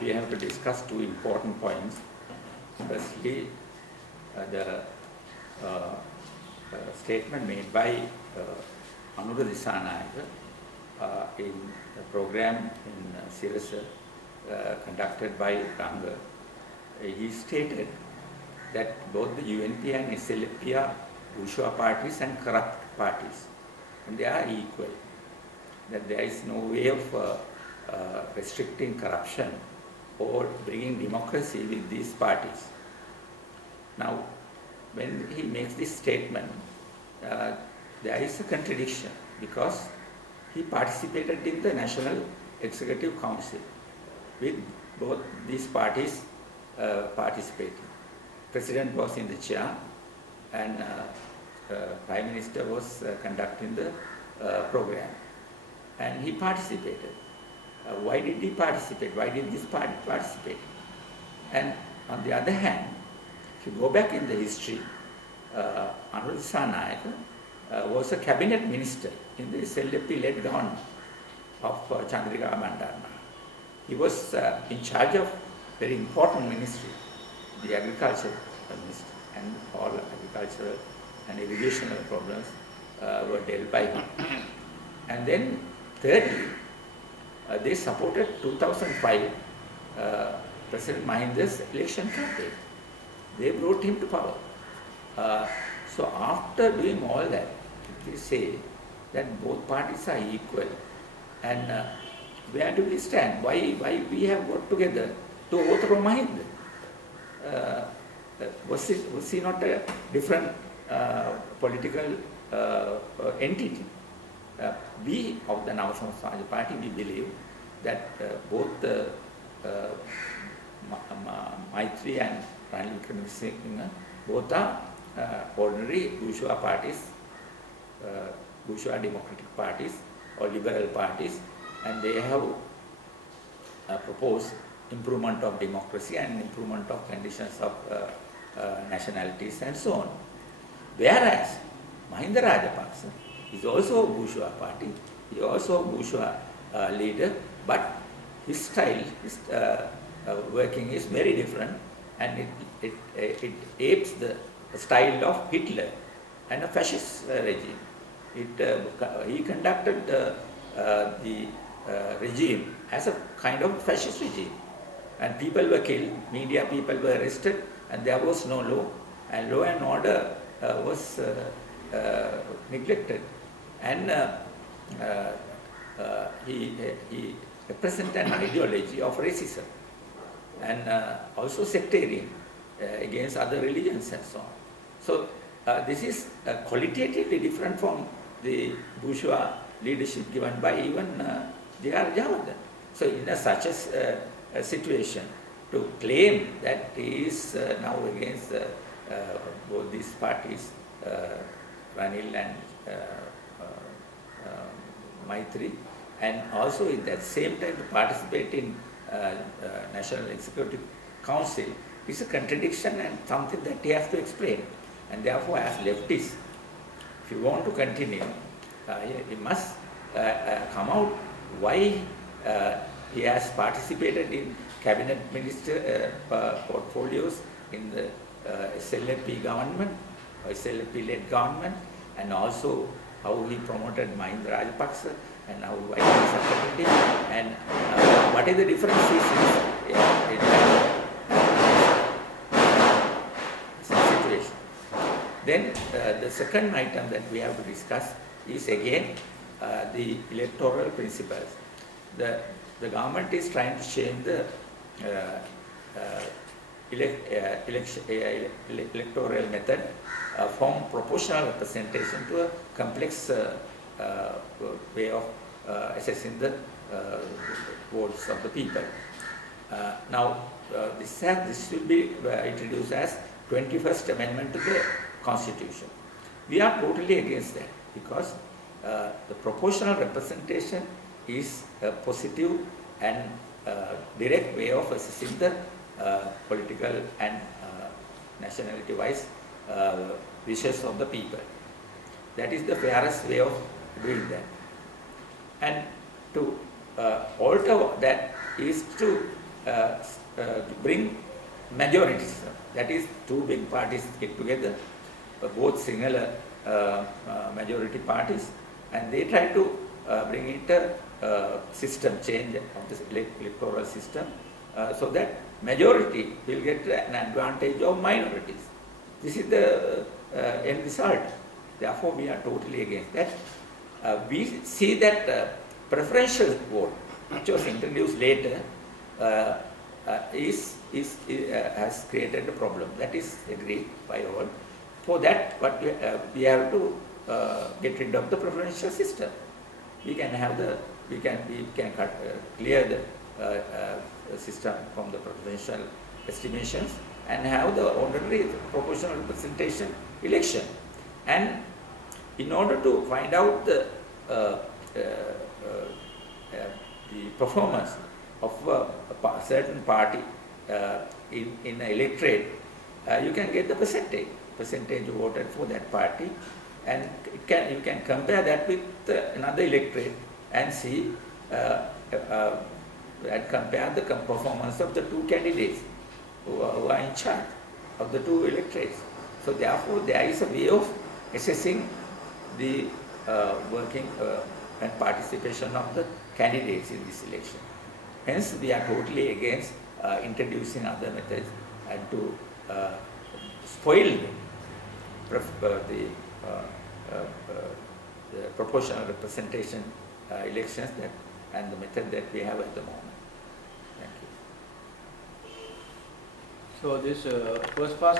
we have to discuss two important points. Firstly, the statement made by Anura Disanayaka in the program in Sirasa conducted by Ranga. He stated that both the UNP and SLP are bourgeois parties and corrupt parties, and they are equal. That there is no way of restricting corruption or bringing democracy with these parties. Now, when he makes this statement, there is a contradiction because he participated in the National Executive Council with both these parties participating. President was in the chair and Prime Minister was conducting the program, and he participated. Why did he participate? Why did this party participate? And on the other hand, if you go back in the history, Anura Disanayaka was a cabinet minister in the SLP-led government of Chandrika Bandaranaike. He was in charge of very important ministry, the agriculture ministry, and all agricultural and irrigational problems were dealt by him. And then thirdly, they supported 2005 President Mahinda's election campaign. They brought him to power. So after doing all that, they say that both parties are equal. And where do we stand? Why we have got together to overthrow Mahinda? Was he not a different political entity? We of the Nava Samaraj Party, we believe that both the Maitri and Ranil Wickremesinghe both are ordinary bourgeois parties, bourgeois democratic parties or liberal parties, and they have proposed improvement of democracy and improvement of conditions of nationalities and so on. Whereas Mahinda Rajapaksa is also a bourgeois party, he is also a bourgeois leader, but his style, his working is very different, and it apes the style of Hitler and a fascist regime. He conducted the regime as a kind of fascist regime, and people were killed, media people were arrested, and there was no law, and law and order was neglected. And he represented an ideology of racism and also sectarian against other religions and so on. So this is qualitatively different from the bourgeois leadership given by even J.R. Jayawardena. So in such a situation, to claim that he is now against both these parties, Ranil and Maitri, and also at that same time to participate in National Executive Council is a contradiction and something that he has to explain. And therefore, as leftists, if you want to continue, he must come out why he has participated in cabinet minister portfolios in the SLP government, or SLP-led government, and also how he promoted Mahinda Rajapaksa, and how why he supported him, and what is the differences in that situation. Then the second item that we have to discuss is again the electoral principles. The government is trying to change the electoral method from proportional representation to a complex way of assessing the votes of the people. Now, this will be introduced as 21st Amendment to the Constitution. We are totally against that because the proportional representation is a positive and direct way of assessing the political and nationality-wise wishes of the people. That is the fairest way of doing that. And to alter that is to bring majority system. That is, two big parties get together, both single majority parties, and they try to bring it a system change of this electoral system, so that majority will get an advantage of minorities. This is the end result. Therefore, we are totally against that. We see that preferential vote, which was introduced later, has created a problem. That is agreed by all. For that, what we have to get rid of the preferential system. We can have clear the system from the preferential estimations and have the ordinary proportional representation election. And in order to find out the performance of a certain party in an electorate, you can get the percentage voted for that party, and you can compare that with another electorate and see and compare the performance of the two candidates who are in charge of the two electorates. So therefore, there is a way of assessing the working and participation of the candidates in this election. Hence, we are totally against introducing other methods and to spoil the proportional representation elections and the method that we have at the moment. Thank you. So this first past